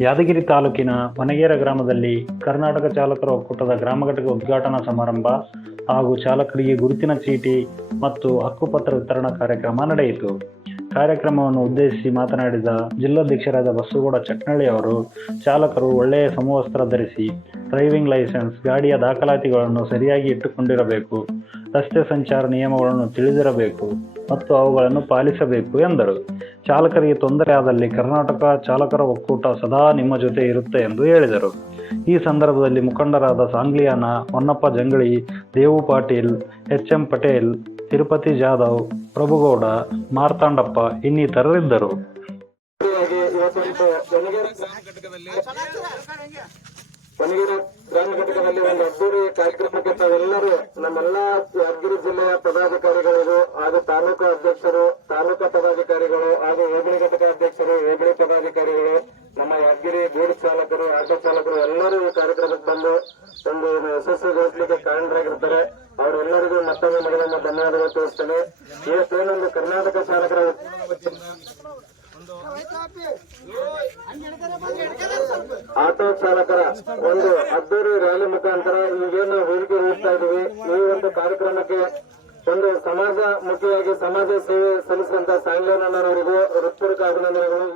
ಯಾದಗಿರಿ ತಾಲೂಕಿನ ವನಗೇರ ಗ್ರಾಮದಲ್ಲಿ ಕರ್ನಾಟಕ ಚಾಲಕರ ಒಕ್ಕೂಟದ ಗ್ರಾಮ ಘಟಕ ಉದ್ಘಾಟನಾ ಸಮಾರಂಭ ಹಾಗೂ ಚಾಲಕರಿಗೆ ಗುರುತಿನ ಚೀಟಿ ಮತ್ತು ಹಕ್ಕುಪತ್ರ ವಿತರಣಾ ಕಾರ್ಯಕ್ರಮ ನಡೆಯಿತು. ಕಾರ್ಯಕ್ರಮವನ್ನು ಉದ್ದೇಶಿಸಿ ಮಾತನಾಡಿದ ಜಿಲ್ಲಾಧ್ಯಕ್ಷರಾದ ಬಸ್ಸುಗೌಡ ಚಟ್ನಳ್ಳಿ ಅವರು, ಚಾಲಕರು ಒಳ್ಳೆಯ ಸಮವಸ್ತ್ರ ಧರಿಸಿ ಡ್ರೈವಿಂಗ್ ಲೈಸೆನ್ಸ್, ಗಾಡಿಯ ದಾಖಲಾತಿಗಳನ್ನು ಸರಿಯಾಗಿ ಇಟ್ಟುಕೊಂಡಿರಬೇಕು, ರಸ್ತೆ ಸಂಚಾರ ನಿಯಮಗಳನ್ನು ತಿಳಿದಿರಬೇಕು ಮತ್ತು ಅವುಗಳನ್ನು ಪಾಲಿಸಬೇಕು ಎಂದರು. ಚಾಲಕರಿಗೆ ತೊಂದರೆ ಆದಲ್ಲಿ ಕರ್ನಾಟಕ ಚಾಲಕರ ಒಕ್ಕೂಟ ಸದಾ ನಿಮ್ಮ ಜೊತೆ ಇರುತ್ತೆ ಎಂದು ಹೇಳಿದರು. ಈ ಸಂದರ್ಭದಲ್ಲಿ ಮುಖಂಡರಾದ ಸಾಂಗ್ಲಿಯಾನ, ಹೊನ್ನಪ್ಪ ಜಂಗಳಿ, ದೇವು ಪಾಟೀಲ್ ಎಚ್ ಎಂ ಪಟೇಲ್, ತಿರುಪತಿ ಜಾಧವ್, ಪ್ರಭುಗೌಡ, ಮಾರ್ತಾಂಡಪ್ಪ ಇನ್ನಿತರರಿದ್ದರು. ವನಗೇರಿ ಗ್ರಾಮ ಘಟಕದಲ್ಲಿ ಒಂದು ಅದ್ದೂರಿ ಕಾರ್ಯಕ್ರಮಕ್ಕೆ ತಾವೆಲ್ಲರೂ ನಮ್ಮೆಲ್ಲಾ ಯಾದಗಿರಿ ಜಿಲ್ಲೆಯ ಪದಾಧಿಕಾರಿಗಳು ಹಾಗೂ ತಾಲೂಕು ಅಧ್ಯಕ್ಷರು ತಾಲೂಕು ಪದಾಧಿಕಾರಿಗಳು ಹಾಗೂ ಹೋಬಳಿ ಘಟಕ ಅಧ್ಯಕ್ಷರು ಹೋಬಳಿ ಪದಾಧಿಕಾರಿಗಳು ನಮ್ಮ ಯಾದಗಿರಿ ಗೂಡು ಚಾಲಕರು ಆಟೋ ಚಾಲಕರು ಎಲ್ಲರೂ ಈ ಕಾರ್ಯಕ್ರಮಕ್ಕೆ ಬಂದು ಒಂದು ಯಶಸ್ವಿಗೊಳಿಸಲಿಕ್ಕೆ ಕಾರಣರಾಗಿರ್ತಾರೆ. ಅವರೆಲ್ಲರಿಗೂ ಮತ್ತೊಮ್ಮೆ ಮಗಳನ್ನ ಧನ್ಯವಾದಗಳು ತೋರಿಸ್ತೇನೆ ಇವತ್ತೇನೊಂದು ಕರ್ನಾಟಕ ಚಾಲಕರ ಆಟೋ ಚಾಲಕರ ಒಂದು ಅದ್ದೂರಿ ರ್ಯಾಲಿ ಮುಖಾಂತರ ಈಗೇನು ವೇದಿಕೆ ನೀಡ್ತಾ ಇದ್ದೀವಿ. ಈ ಒಂದು ಕಾರ್ಯಕ್ರಮಕ್ಕೆ ಒಂದು ಸಮಾಜ ಮುಖಿಯಾಗಿ ಸಮಾಜ ಸೇವೆ ಸಲ್ಲಿಸಿದಂತ ಸಾಂಗ್ಲೇನವರಿಗೂ ಹೃತ್ಪೂರ್ವಕ ಅಭಿನಂದನೆಗಳು.